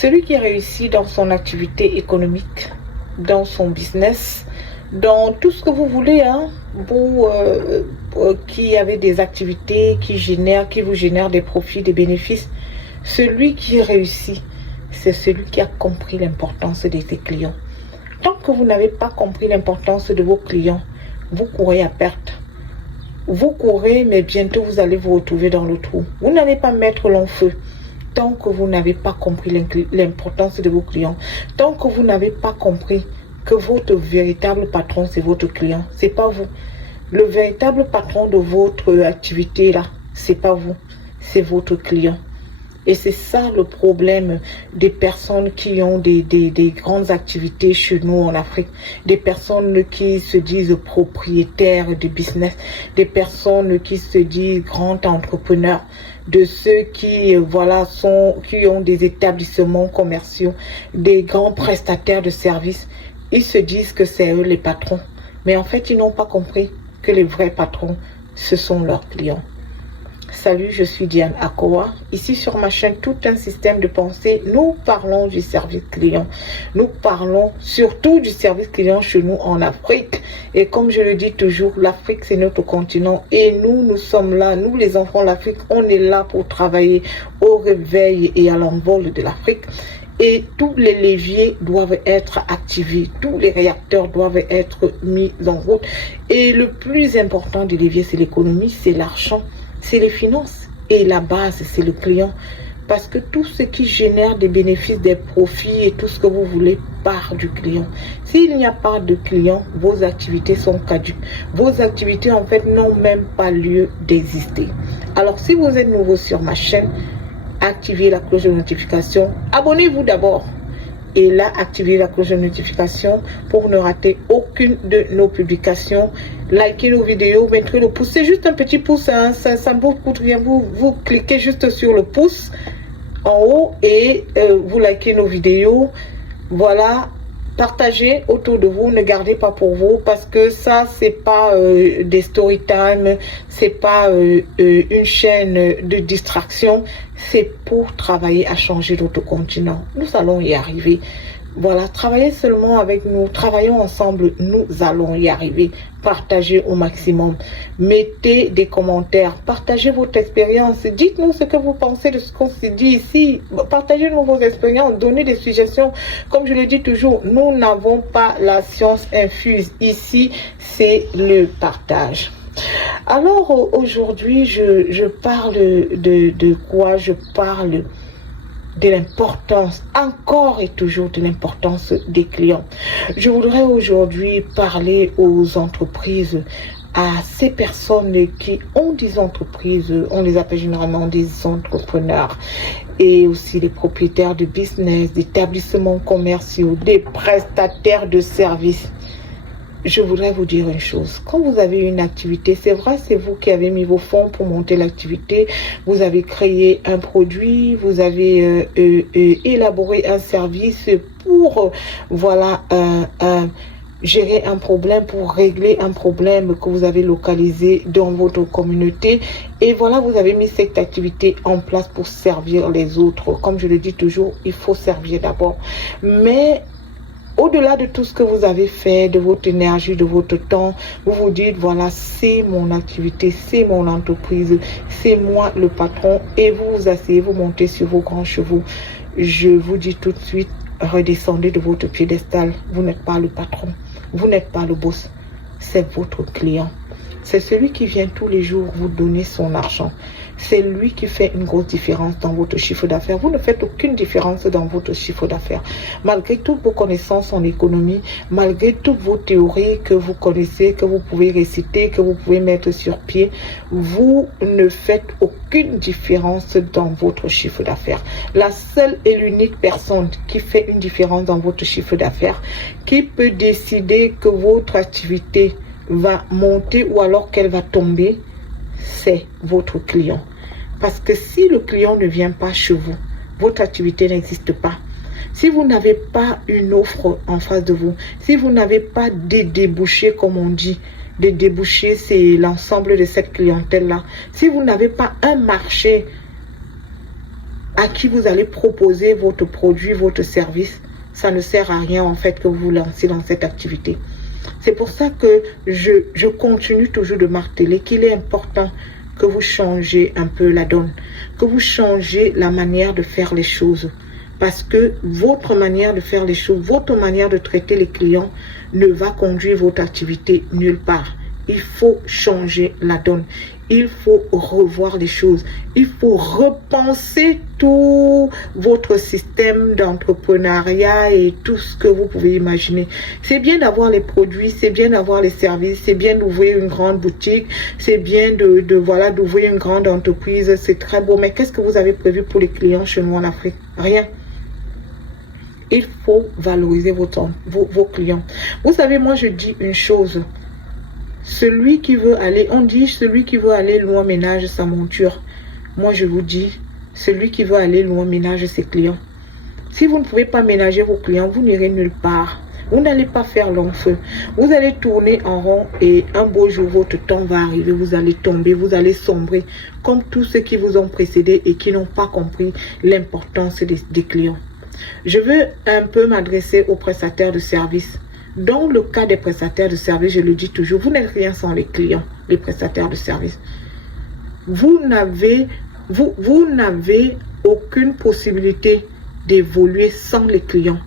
Celui qui réussit dans son activité économique, dans son business, dans tout ce que vous voulez, vous qui avez des activités qui vous génèrent des profits, des bénéfices, celui qui réussit, c'est celui qui a compris l'importance de ses clients. Tant que vous n'avez pas compris l'importance de vos clients, vous courez à perte. Vous courez, mais bientôt vous allez vous retrouver dans le trou. Vous n'allez pas mettre long feu. Tant que vous n'avez pas compris l'importance de vos clients, tant que vous n'avez pas compris que votre véritable patron, c'est votre client, c'est pas vous. Le véritable patron de votre activité là, c'est pas vous, c'est votre client. Et c'est ça le problème des personnes qui ont des grandes activités chez nous en Afrique. Des personnes qui se disent propriétaires de business. Des personnes qui se disent grands entrepreneurs. De ceux qui, qui ont des établissements commerciaux. Des grands prestataires de services. Ils se disent que c'est eux les patrons. Mais en fait, ils n'ont pas compris que les vrais patrons, ce sont leurs clients. Salut, je suis Diane Akowa. Ici sur ma chaîne, tout un système de pensée. Nous parlons du service client. Nous parlons surtout du service client chez nous en Afrique. Et comme je le dis toujours, l'Afrique, c'est notre continent. Et nous sommes là. Nous, les enfants de l'Afrique, on est là pour travailler au réveil et à l'envol de l'Afrique. Et tous les leviers doivent être activés. Tous les réacteurs doivent être mis en route. Et le plus important des leviers, c'est l'économie, c'est l'argent. C'est les finances et la base, c'est le client. Parce que tout ce qui génère des bénéfices, des profits et tout ce que vous voulez part du client. S'il n'y a pas de client, vos activités sont caduques. Vos activités, en fait, n'ont même pas lieu d'exister. Alors, si vous êtes nouveau sur ma chaîne, activez la cloche de notification. Abonnez-vous d'abord. Et là, activez la cloche de notification pour ne rater aucune de nos publications. Likez nos vidéos, mettez le pouce. C'est juste un petit pouce, ça ne vous coûte rien. Vous cliquez juste sur le pouce en haut et vous likez nos vidéos. Voilà. Partagez autour de vous, ne gardez pas pour vous parce que ça, c'est pas des story time, c'est pas une chaîne de distraction, c'est pour travailler à changer notre continent. Nous allons y arriver. Voilà, travaillez seulement avec nous, travaillons ensemble, nous allons y arriver. Partagez au maximum. Mettez des commentaires, partagez votre expérience. Dites-nous ce que vous pensez de ce qu'on se dit ici. Partagez-nous vos expériences, donnez des suggestions. Comme je le dis toujours, nous n'avons pas la science infuse. Ici, c'est le partage. Alors, aujourd'hui, je parle de quoi? Je parle de l'importance, encore et toujours de l'importance des clients. Je voudrais aujourd'hui parler aux entreprises, à ces personnes qui ont des entreprises, on les appelle généralement des entrepreneurs, et aussi les propriétaires de business, d'établissements commerciaux, des prestataires de services. Je voudrais vous dire une chose. Quand vous avez une activité, c'est vrai, c'est vous qui avez mis vos fonds pour monter l'activité. Vous avez créé un produit, vous avez élaboré un service pour, gérer un problème, pour régler un problème que vous avez localisé dans votre communauté. Et voilà, vous avez mis cette activité en place pour servir les autres. Comme je le dis toujours, il faut servir d'abord. Mais au-delà de tout ce que vous avez fait, de votre énergie, de votre temps, vous vous dites, voilà, c'est mon activité, c'est mon entreprise, c'est moi le patron. Et vous vous asseyez, vous montez sur vos grands chevaux. Je vous dis tout de suite, redescendez de votre piédestal. Vous n'êtes pas le patron, vous n'êtes pas le boss, c'est votre client. C'est celui qui vient tous les jours vous donner son argent. C'est lui qui fait une grosse différence dans votre chiffre d'affaires. Vous ne faites aucune différence dans votre chiffre d'affaires. Malgré toutes vos connaissances en économie, malgré toutes vos théories que vous connaissez, que vous pouvez réciter, que vous pouvez mettre sur pied, vous ne faites aucune différence dans votre chiffre d'affaires. La seule et l'unique personne qui fait une différence dans votre chiffre d'affaires, qui peut décider que votre activité va monter ou alors qu'elle va tomber, c'est votre client. Parce que si le client ne vient pas chez vous, votre activité n'existe pas. Si vous n'avez pas une offre en face de vous, si vous n'avez pas des débouchés, comme on dit, des débouchés, c'est l'ensemble de cette clientèle-là. Si vous n'avez pas un marché à qui vous allez proposer votre produit, votre service, ça ne sert à rien en fait que vous vous lancez dans cette activité. C'est pour ça que je continue toujours de marteler qu'il est important que vous changez un peu la donne, que vous changez la manière de faire les choses. Parce que votre manière de faire les choses, votre manière de traiter les clients ne va conduire votre activité nulle part. Il faut changer la donne. Il faut revoir les choses. Il faut repenser tout votre système d'entrepreneuriat et tout ce que vous pouvez imaginer. C'est bien d'avoir les produits, c'est bien d'avoir les services, c'est bien d'ouvrir une grande boutique, c'est bien d'ouvrir une grande entreprise, c'est très beau. Mais qu'est-ce que vous avez prévu pour les clients chez nous en Afrique? Rien. Il faut valoriser vos clients. Vous savez, moi je dis une chose. Celui qui veut aller, on dit celui qui veut aller loin ménage sa monture. Moi je vous dis, celui qui veut aller loin ménage ses clients. Si vous ne pouvez pas ménager vos clients, vous n'irez nulle part. Vous n'allez pas faire long feu. Vous allez tourner en rond et un beau jour, votre temps va arriver. Vous allez tomber, vous allez sombrer comme tous ceux qui vous ont précédé et qui n'ont pas compris l'importance des clients. Je veux un peu m'adresser aux prestataires de services. Dans le cas des prestataires de services, je le dis toujours, vous n'êtes rien sans les clients, les prestataires de services. Vous n'avez aucune possibilité d'évoluer sans les clients.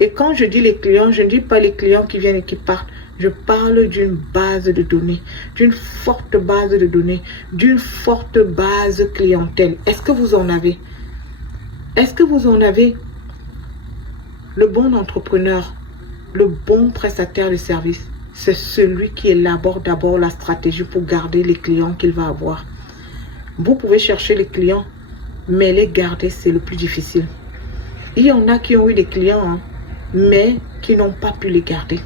Et quand je dis les clients, je ne dis pas les clients qui viennent et qui partent. Je parle d'une base de données, d'une forte base de données, d'une forte base clientèle. Est-ce que vous en avez? Est-ce que vous en avez? Le bon entrepreneur, le bon prestataire de service, c'est celui qui élabore d'abord la stratégie pour garder les clients qu'il va avoir. Vous pouvez chercher les clients, mais les garder, c'est le plus difficile. Il y en a qui ont eu des clients, mais qui n'ont pas pu les garder.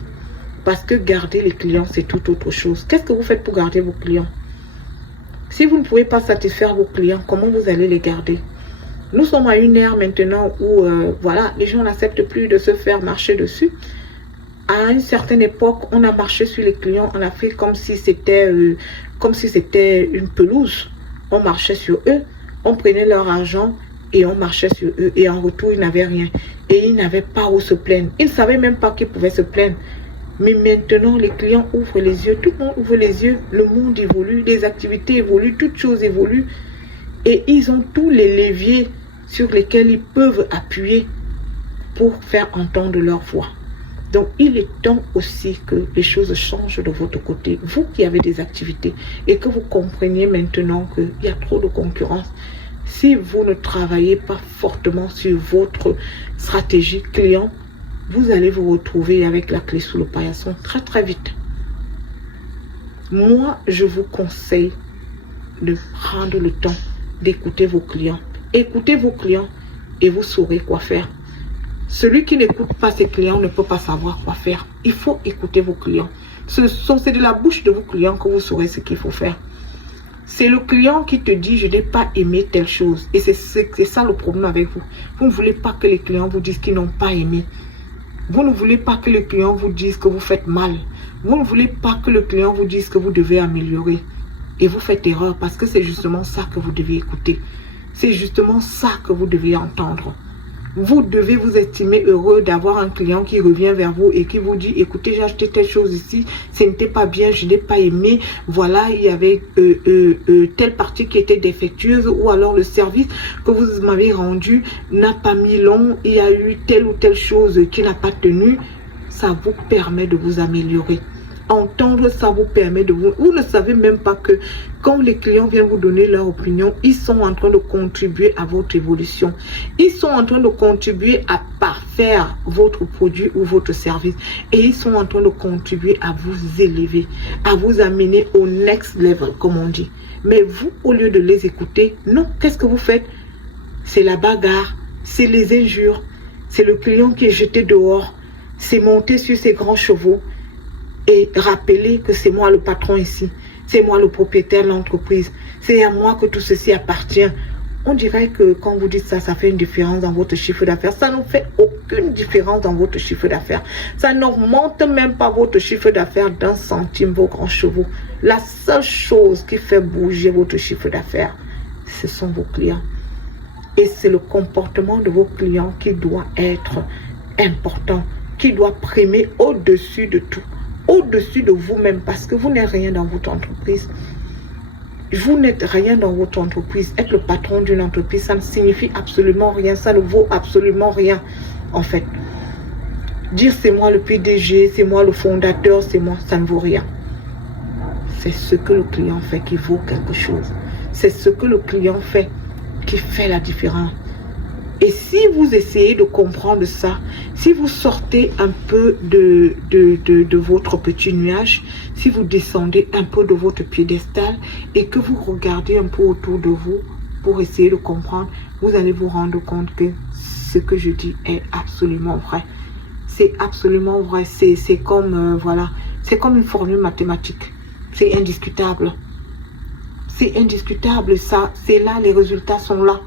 Parce que garder les clients, c'est tout autre chose. Qu'est-ce que vous faites pour garder vos clients? Si vous ne pouvez pas satisfaire vos clients, comment vous allez les garder? Nous sommes à une ère maintenant où les gens n'acceptent plus de se faire marcher dessus. À une certaine époque, on a marché sur les clients en Afrique comme si c'était une pelouse. On marchait sur eux, on prenait leur argent et on marchait sur eux. Et en retour, ils n'avaient rien. Et ils n'avaient pas où se plaindre. Ils ne savaient même pas qu'ils pouvaient se plaindre. Mais maintenant, les clients ouvrent les yeux. Tout le monde ouvre les yeux. Le monde évolue, les activités évoluent, toutes choses évoluent. Et ils ont tous les leviers sur lesquels ils peuvent appuyer pour faire entendre leur voix. Donc, il est temps aussi que les choses changent de votre côté. Vous qui avez des activités et que vous compreniez maintenant qu'il y a trop de concurrence. Si vous ne travaillez pas fortement sur votre stratégie client, vous allez vous retrouver avec la clé sous le paillasson très très vite. Moi, je vous conseille de prendre le temps d'écouter vos clients. Écoutez vos clients et vous saurez quoi faire. Celui qui n'écoute pas ses clients ne peut pas savoir quoi faire. Il faut écouter vos clients. C'est de la bouche de vos clients que vous saurez ce qu'il faut faire. C'est le client qui te dit « je n'ai pas aimé telle chose ». Et c'est ça le problème avec vous. Vous ne voulez pas que les clients vous disent qu'ils n'ont pas aimé. Vous ne voulez pas que les clients vous disent que vous faites mal. Vous ne voulez pas que le client vous dise que vous devez améliorer. Et vous faites erreur parce que c'est justement ça que vous devez écouter. C'est justement ça que vous devez entendre. Vous devez vous estimer heureux d'avoir un client qui revient vers vous et qui vous dit « écoutez, j'ai acheté telle chose ici, ce n'était pas bien, je n'ai pas aimé. Voilà, il y avait telle partie qui était défectueuse ou alors le service que vous m'avez rendu n'a pas mis long, il y a eu telle ou telle chose qui n'a pas tenu. » Ça vous permet de vous améliorer. Entendre ça vous permet de vous... Vous ne savez même pas que quand les clients viennent vous donner leur opinion, ils sont en train de contribuer à votre évolution. Ils sont en train de contribuer à parfaire votre produit ou votre service. Et ils sont en train de contribuer à vous élever, à vous amener au next level, comme on dit. Mais vous, au lieu de les écouter, non, qu'est-ce que vous faites? C'est la bagarre, c'est les injures, c'est le client qui est jeté dehors, c'est monter sur ses grands chevaux. Et rappeler que c'est moi le patron ici. C'est moi le propriétaire de l'entreprise. C'est à moi que tout ceci appartient. On dirait que quand vous dites ça, ça fait une différence dans votre chiffre d'affaires. Ça ne fait aucune différence dans votre chiffre d'affaires. Ça n'augmente même pas votre chiffre d'affaires d'1 centime, vos grands chevaux. La seule chose qui fait bouger votre chiffre d'affaires, ce sont vos clients. Et c'est le comportement de vos clients qui doit être important, qui doit primer au-dessus de tout, au-dessus de vous-même, parce que vous n'êtes rien dans votre entreprise. Vous n'êtes rien dans votre entreprise. Être le patron d'une entreprise, ça ne signifie absolument rien. Ça ne vaut absolument rien, en fait. Dire c'est moi le PDG, c'est moi le fondateur, c'est moi, ça ne vaut rien. C'est ce que le client fait qui vaut quelque chose. C'est ce que le client fait qui fait la différence. Et si vous essayez de comprendre ça, si vous sortez un peu de votre petit nuage, si vous descendez un peu de votre piédestal et que vous regardez un peu autour de vous pour essayer de comprendre, vous allez vous rendre compte que ce que je dis est absolument vrai. C'est absolument vrai. C'est comme, voilà, c'est comme une formule mathématique. C'est indiscutable. C'est indiscutable, ça. C'est là, les résultats sont là.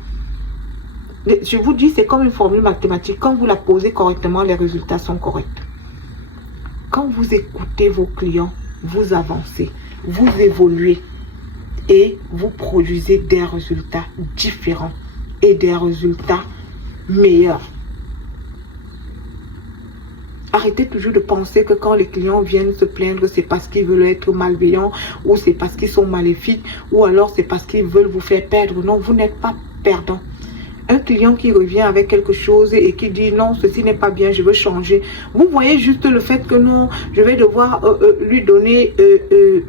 Je vous dis, c'est comme une formule mathématique. Quand vous la posez correctement, les résultats sont corrects. Quand vous écoutez vos clients, vous avancez, vous évoluez et vous produisez des résultats différents et des résultats meilleurs. Arrêtez toujours de penser que quand les clients viennent se plaindre, c'est parce qu'ils veulent être malveillants ou c'est parce qu'ils sont maléfiques ou alors c'est parce qu'ils veulent vous faire perdre. Non, vous n'êtes pas perdant. Un client qui revient avec quelque chose et qui dit non, ceci n'est pas bien, je veux changer. Vous voyez juste le fait que non, je vais devoir lui donner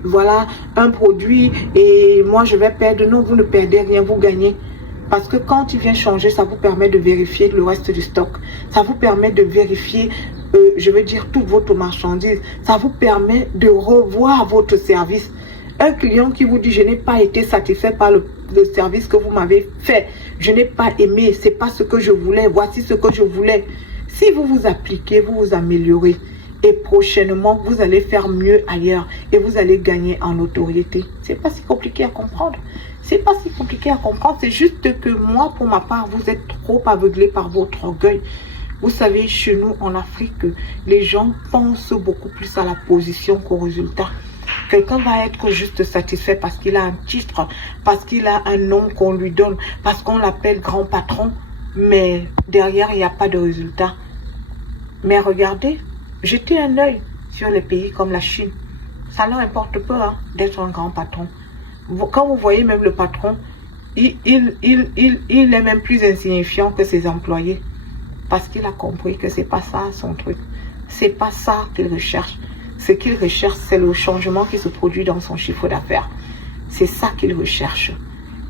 voilà, un produit et moi je vais perdre. Non, vous ne perdez rien, vous gagnez. Parce que quand il vient changer, ça vous permet de vérifier le reste du stock. Ça vous permet de vérifier, je veux dire, toute votre marchandise. Ça vous permet de revoir votre service. Un client qui vous dit, je n'ai pas été satisfait par le service que vous m'avez fait. Je n'ai pas aimé, c'est pas ce que je voulais. Voici ce que je voulais. Si vous vous appliquez, vous vous améliorez. Et prochainement, vous allez faire mieux ailleurs. Et vous allez gagner en notoriété. C'est pas si compliqué à comprendre. C'est pas si compliqué à comprendre. C'est juste que moi, pour ma part, vous êtes trop aveuglé par votre orgueil. Vous savez, chez nous, en Afrique, les gens pensent beaucoup plus à la position qu'au résultat. Quelqu'un va être juste satisfait parce qu'il a un titre, parce qu'il a un nom qu'on lui donne, parce qu'on l'appelle grand patron. Mais derrière, il n'y a pas de résultat. Mais regardez, jetez un œil sur les pays comme la Chine. Ça leur importe peu d'être un grand patron. Quand vous voyez même le patron, il est même plus insignifiant que ses employés. Parce qu'il a compris que c'est pas ça son truc. C'est pas ça qu'il recherche. Ce qu'il recherche, c'est le changement qui se produit dans son chiffre d'affaires. C'est ça qu'il recherche.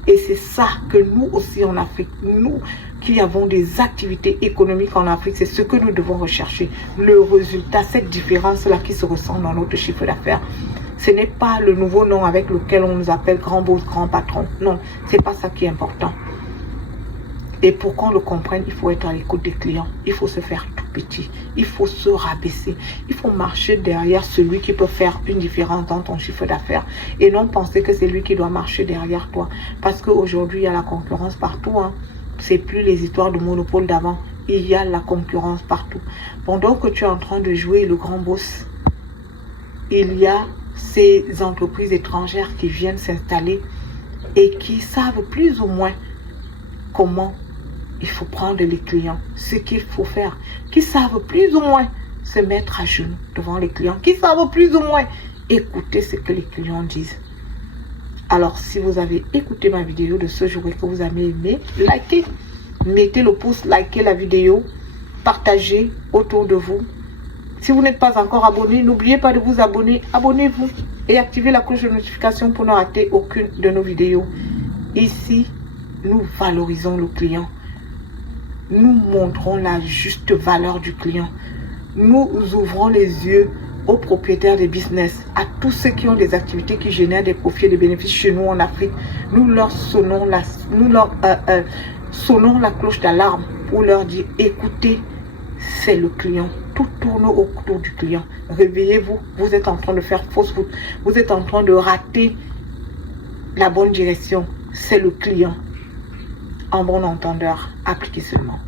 Et c'est ça que nous aussi en Afrique, nous qui avons des activités économiques en Afrique, c'est ce que nous devons rechercher. Le résultat, cette différence-là qui se ressent dans notre chiffre d'affaires. Ce n'est pas le nouveau nom avec lequel on nous appelle grand boss, grand patron. Non, c'est pas ça qui est important. Et pour qu'on le comprenne, il faut être à l'écoute des clients. Il faut se faire tout petit. Il faut se rabaisser. Il faut marcher derrière celui qui peut faire une différence dans ton chiffre d'affaires. Et non penser que c'est lui qui doit marcher derrière toi. Parce qu'aujourd'hui, il y a la concurrence partout. C'est plus les histoires de monopole d'avant. Il y a la concurrence partout. Pendant que tu es en train de jouer le grand boss, il y a ces entreprises étrangères qui viennent s'installer et qui savent plus ou moins comment il faut prendre les clients, ce qu'il faut faire, qui savent plus ou moins se mettre à genoux devant les clients, qui savent plus ou moins écouter ce que les clients disent. Alors, si vous avez écouté ma vidéo de ce jour et que vous avez aimé, likez, mettez le pouce, likez la vidéo, partagez autour de vous. Si vous n'êtes pas encore abonné, n'oubliez pas de vous abonner. Abonnez-vous et activez la cloche de notification pour ne rater aucune de nos vidéos. Ici, nous valorisons le client. Nous montrons la juste valeur du client. Nous ouvrons les yeux aux propriétaires des business, à tous ceux qui ont des activités qui génèrent des profits et des bénéfices chez nous en Afrique. Nous leur sonnons la cloche d'alarme pour leur dire, écoutez, c'est le client. Tout tourne autour du client. Réveillez-vous. Vous êtes en train de faire fausse route. Vous êtes en train de rater la bonne direction. C'est le client. En bon entendeur, appliquez seulement.